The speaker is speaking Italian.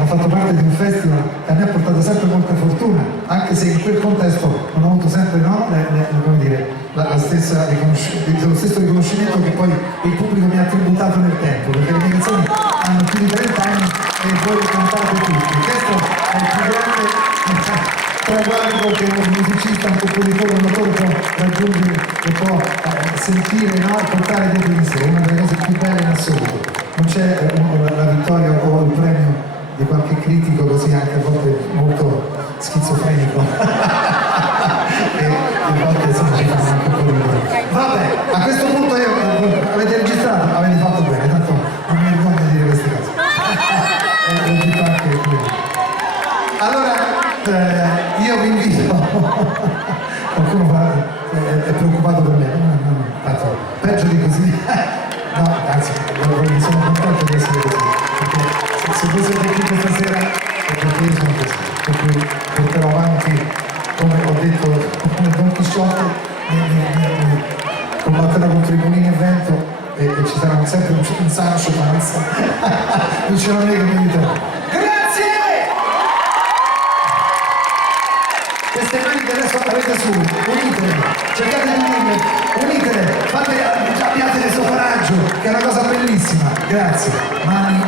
hanno fatto parte di un festival che a me ha portato sempre molta fortuna, anche se in quel contesto non ho avuto sempre come dire, lo stesso riconoscimento che poi il pubblico mi ha tributato nel tempo, perché le mie canzoni hanno più di 30 anni e voi le cantate tutti. Questo è il più grande traguardo che un musicista, un compositore, un autore può raggiungere e può sentire, no? E portare dentro di sé, una delle cose più belle in assoluto. Non c'è la vittoria o il premio di qualche critico così anche a volte molto schizofrenico e a volte insomma ci fanno anche un po' ridere. Vabbè, a questo punto avete registrato? Avete fatto bene, tanto non mi vergogno di dire queste cose. L'ho detto anche prima. Allora, io vi invito, qualcuno è preoccupato per me, no, tanto peggio di così. No, anzi, sono contento di essere così, perché se voi siete qui questa sera è perché io sono così, per cui porterò avanti, come ho detto, come Don Chisciotte, combatterò contro i mulini e vento e ci sarà sempre un Sancho Panza, non c'è una mega che mi dirà grazie! Queste mani che adesso avete su, unitele, cercate di unitele, abbiate il suo coraggio, che è una cosa bellissima, grazie, mani